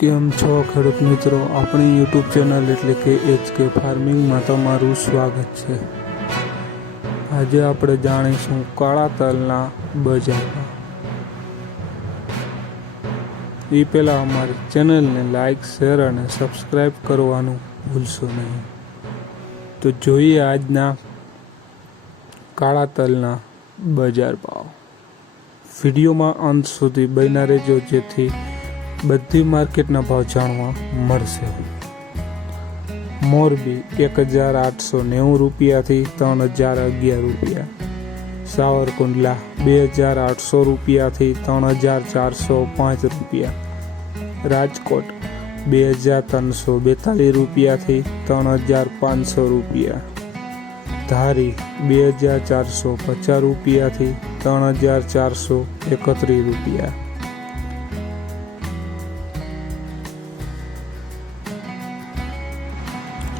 કેમ છો ખેડૂત મિત્રો, આપણી યુટ્યુબ ચેનલ એટલે કે HK ફાર્મિંગમાં તમારું સ્વાગત છે। આજે આપણે જાણીશું કાળા તલના બજાર ભાવ। એ પહેલાં અમારી ચેનલને લાઇક, શેર અને સબસ્ક્રાઈબ કરવાનું ભૂલશો નહીં। તો જોઈએ આજના કાળા તલના બજાર ભાવ। વિડીયોમાં અંત સુધી બન્યા રહેજો, જેથી બધી માર્કેટના ભાવ જાણવા મળશે। મોરબી 1890 રૂપિયાથી 3011 રૂપિયા, સાવરકુંડલા 2800 રૂપિયાથી 3405 રૂપિયા, રાજકોટ 2342 રૂપિયાથી 3500 રૂપિયા, ધારી 2450 રૂપિયાથી 3431 રૂપિયા,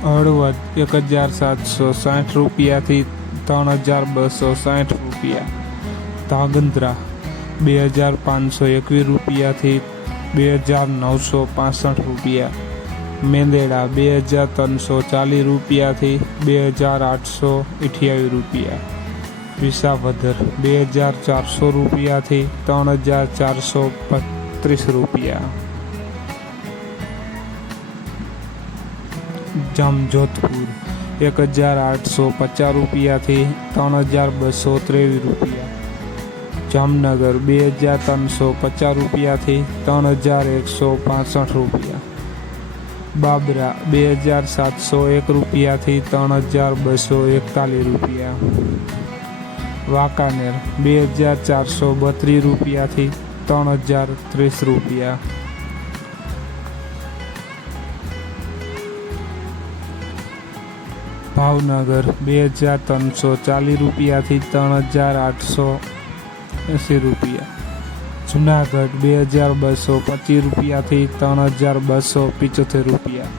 હળવદ 1760 રૂપિયાથી 3260 રૂપિયા, ધાંગધ્રા 2521 રૂપિયાથી 2965 રૂપિયા, મેંદેડા 2340 રૂપિયાથી 2828 રૂપિયા, વિસાવદર 2400 રૂપિયાથી 3435 રૂપિયા, જામજોધપુર 1850 રૂપિયાથી 3223 રૂપિયા, જામનગર 2350 રૂપિયાથી 3165 રૂપિયા, બાબરા 2701 રૂપિયાથી 3241 રૂપિયા, વાંકાનેર 2432 રૂપિયાથી 3030 રૂપિયા, ભાવનગર 2340 રૂપિયાથી 3880 રૂપિયા, જુનાગઢ 2225 રૂપિયાથી 3275 રૂપિયા,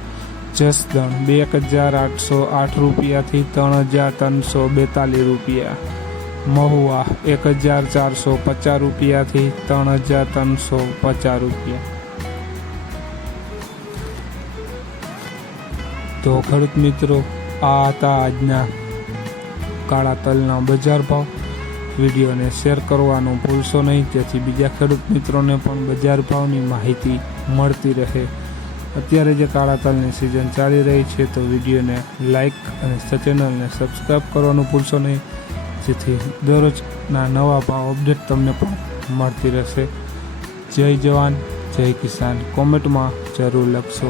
જસદણ 1808 રૂપિયાથી 3342 રૂપિયા, મહુવા 1450 રૂપિયાથી 3350 રૂપિયા। તો ખેડૂત મિત્રો, આ હતા આજના કાળા તલના બજાર ભાવ। વિડીયોને શેર કરવાનું ભૂલશો નહીં, જેથી બીજા ખેડૂત મિત્રોને પણ બજાર ભાવની માહિતી મળતી રહે। અત્યારે જે કાળા તલની સિઝન ચાલી રહી છે, તો વિડીયોને લાઇક અને ચેનલને સબસ્ક્રાઈબ કરવાનું ભૂલશો નહીં, જેથી દરરોજના નવા ભાવ અપડેટ તમને પણ મળતી રહેશે। જય જવાન, જય કિસાન કોમેન્ટમાં જરૂર લખશો।